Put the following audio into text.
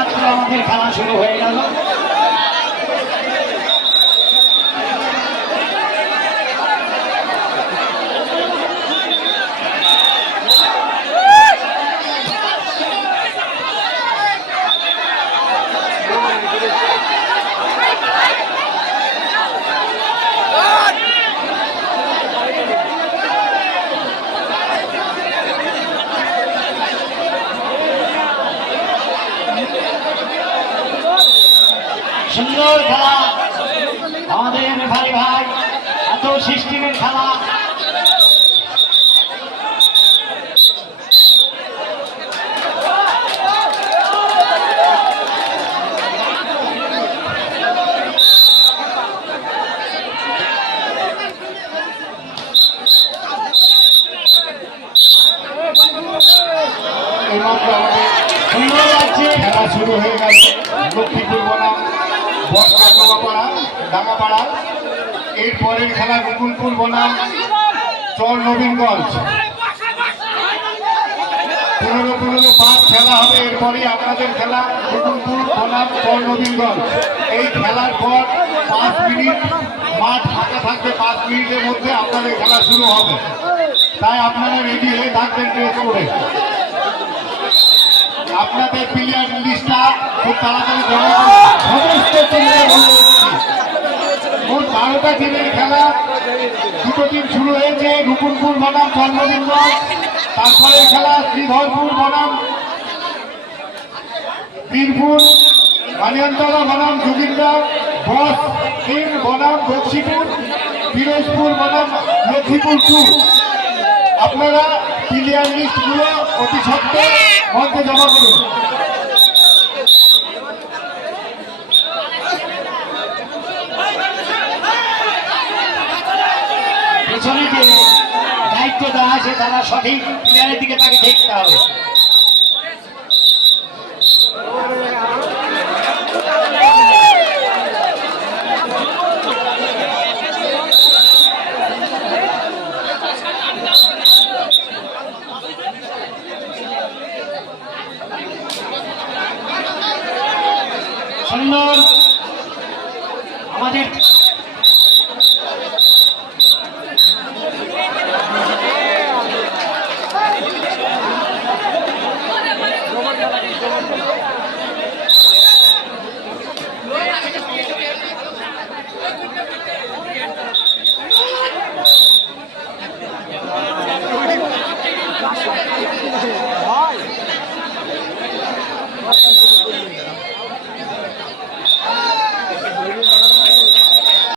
মাত্র আমাদের খেলা শুরু হয়ে গেল। সুন্দর খেলা আমাদের ভাই ভাই, এত সিস্টেমের খেলা। এইমাত্র আমাদের সুন্দর লাগছে খেলা শুরু হয়ে গেছে। লক্ষ্মীপুর বনাম বটকাটোয়াপাড়া ডাঙ্গাপাড়া। এরপরের খেলা গোকুলপুর বনাম চর নবীনগঞ্জ। 15 খেলা হবে। এরপরে আপনাদের খেলা গোকুলপুর বনাম চর নবীনগঞ্জ। এই খেলার পর 5 মিনিট মাঠ ফাঁকা থাকবে। 5 মিনিটের মধ্যে আপনাদের খেলা শুরু হবে, তাই আপনারা রেডি হয়ে থাকবেন ড্রেস করে। আপনাদের প্লেয়ার লিস্টটা খুব তাড়াতাড়ি জমা করুন। সমস্ত টিমের মোট 12টা টিমের খেলা। দুটো টিম শুরু হয়েছে, রূপনপুর বনাম চন্দ্রবিন্দগঞ্জ। তারপরে খেলা শ্রীধরপুর বনাম বীরপুর, মানিয়ানতলা বনাম যোগিন্দা, বস তিন বনাম বক্সিপুর, পিরোজপুর বনাম লক্ষ্মীপুর 2। আপনারা প্লেয়ার লিস্টগুলো অতি সত্ত্বে মঞ্চে জমা করুন। পেছনে যে দায়িত্ব দেওয়া আছে তারা সঠিক প্লেয়ারের দিকে তাকে দেখতে হবে। সুন্দর আমাদের